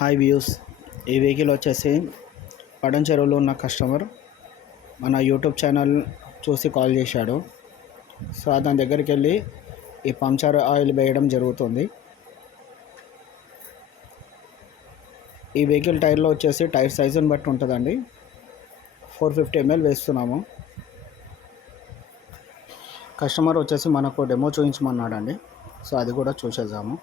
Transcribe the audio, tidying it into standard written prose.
Hi views. ఈ vehicle వచ్చేసి పడన్ చెరువులో ఉన్న కస్టమర్ మన యూట్యూబ్ ఛానల్ చూసి కాల్ చేశాడు. సో దాని దగ్గరికి వెళ్ళి ఈ పంక్చర్ ఆయిల్ వేయడం జరుగుతుంది. ఈ వెహికల్ టైర్లో వచ్చేసి టైర్ సైజుని బట్టి ఉంటుందండి. 450 ml వేస్తున్నాము. కస్టమర్ వచ్చేసి మనకు డెమో చూపించమన్నాడండి. సో అది కూడా చూసేద్దాము.